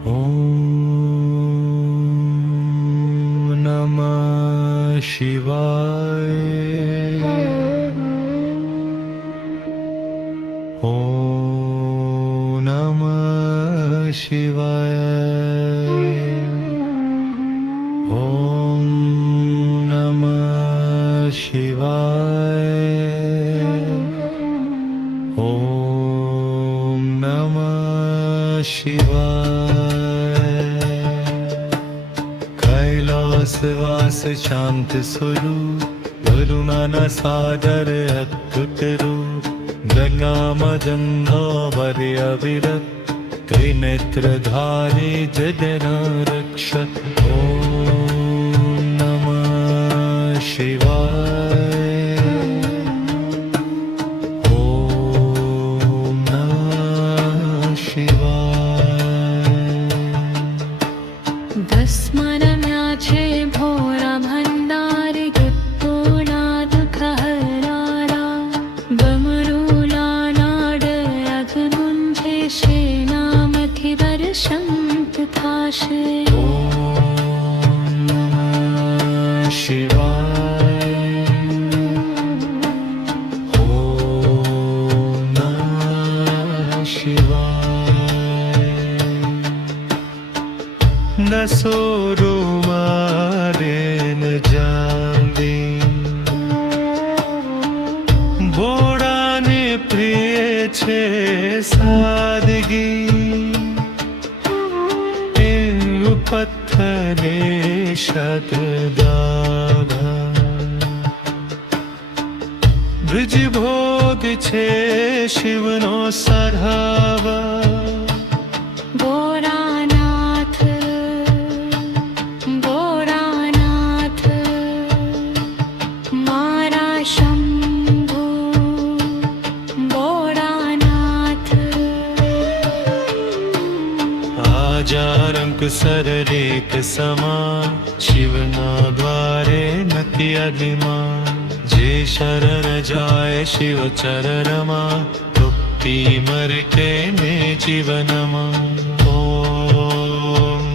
ॐ नमः शिवाय। ॐ नमः शिवाय। ॐ नमः शिवाय। ॐ नमः शिवाय। कैलासवास शांत स्वरूप करुणा सागर अद्भुत रूप गंगा मदंगावरे अविरत त्रिनेत्रधारी जगना रक्ष। ॐ नमः शिवाय। ॐ नमः शिवाय। दस मनम्याचे भोरा भंडारी गुप्तोना दुख हरारा बमरूला नाड अघगुंजे शे नामथि दर्शन तथाशे। ॐ नमः शिवाय। ॐ नमः शिवाय। नसोरो मारे न जांदे बोराने प्रिय छे सादगी पत्थरे शतदाभा ब्रिज भोग छे शिवनो सढ़ावा। बोरानाथ बोरानाथ मारा शंभु बोरानाथ। आजारंक सररेख समान शिवना द्वारे नति अभिमान। जे शरण जाय शिव चरणमा मुक्ति मरते ने जीवनमा। ॐ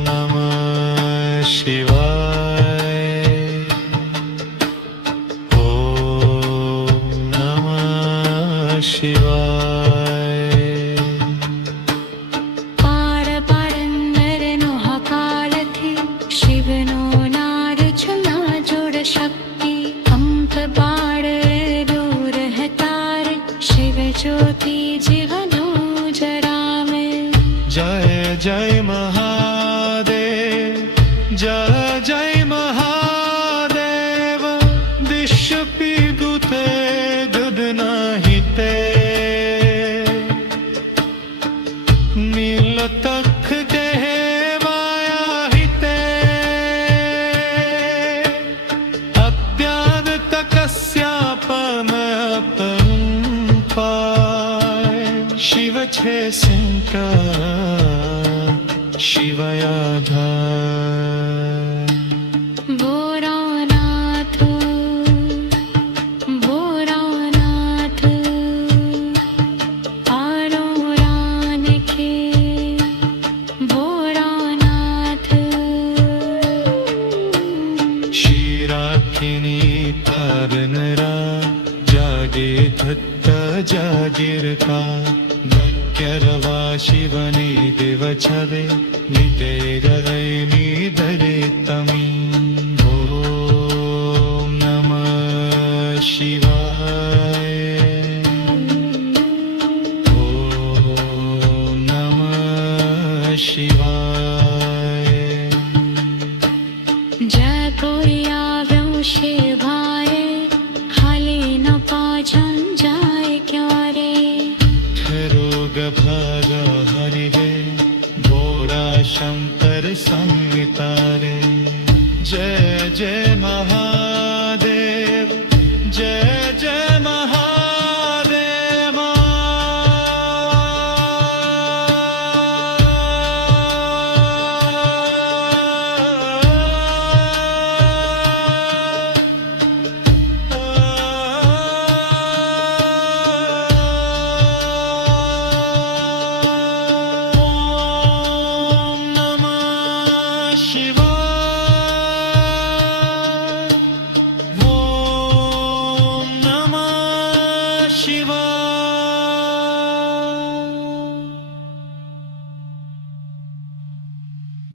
नमः शिवाय। ॐ नमः शिवाय। पार पारंदरनो हकालथी शिवनो नाद चुना जोड़ शक्ति अंक बाड़ दूर है तार शिव ज्योति जीवनो जरावे। जय जय महादेव जय जय महादेव दिश पीडुते दुदनाहिते नीलतख देवाया हिते अद्याद तकस्यापमपंपाय शिव छे शंकर शिवयाधार। बोरानाथ बोरानाथ आरोरान के बोरानाथ। शिराखिनी तारनरा जागे धत्त जागीर का भक्यरवा शिवनी देव छवे निते हृदय निधरे तमी।